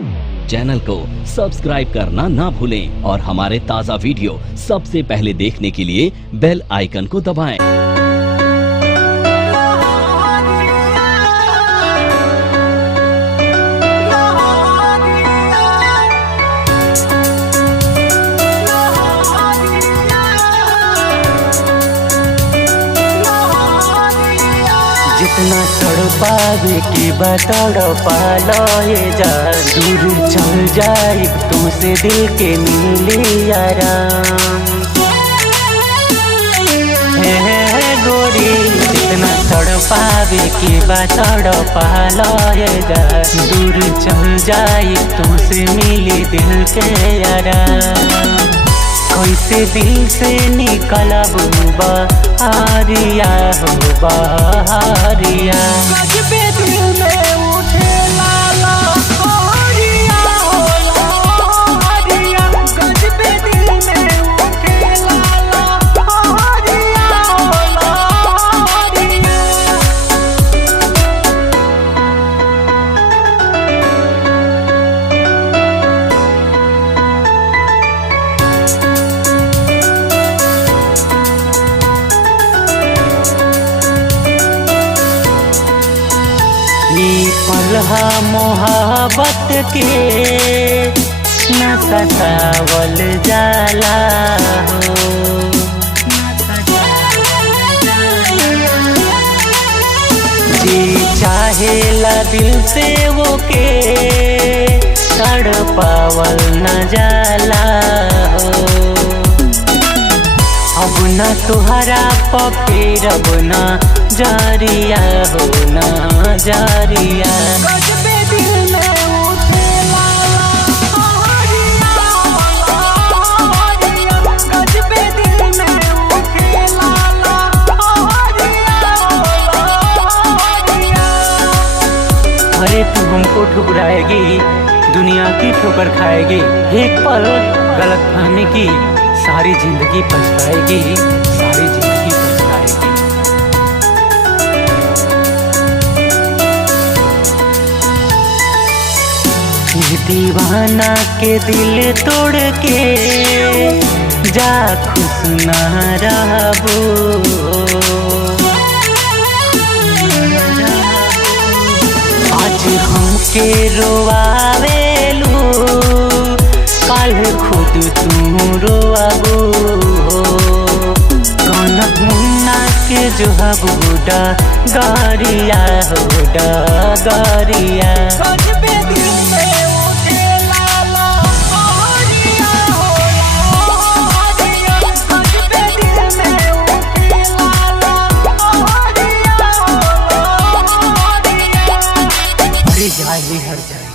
Channel को subscribe करना ना भूलें और हमारे ताज़ा वीडियो सबसे पहले देखने के लिए बेल आइकन को दबाएं। जितना तड़पावे के बा तड़पा लए जा, दूर चल जाए तुमसे दिल के मिली आराम। है गोरी जितना तड़पावे के बा तड़पा लए जा, दूर चल जाए तुमसे मिली दिल के आराम। कैसे दिल से निकलब बहारिया हो बहारिया, गजबे दिल में उठे लाला हरिया हो हरिया, गजबे दिल में उठे लाला हरिया हो हरिया। पलहा मोहब्बत के न सतावल जाला हो, जी चाहेला दिल से वो के तड़पावल न जाला हो। अब न तुहरा पफिर अब न जारिया हो न जारिया, गजबे दिल में उठे लाला हरिया हो हरिया, गजबे दिल में उठे लाला हरिया हो हरिया। अरे तू हमको ठुकराएगी, दुनिया की ठोकर खाएगी, एक पल गलत फहमी की सारी जिंदगी पछताएगी, सारी जिंदगी पछताएगी। दीवाना के दिल तोड़ के जा खुश ना रहबो, आज हमके रोआवेलू काल खुद तू रोआबो। कनक मुन्ना के जो हबूडा गारिया हो डगरिया, गजबे दिल में उठे लाला हरिया हो हरिया, गजबे दिल में उठे लाला हरिया हो हरिया। अरे जाए हर जाए।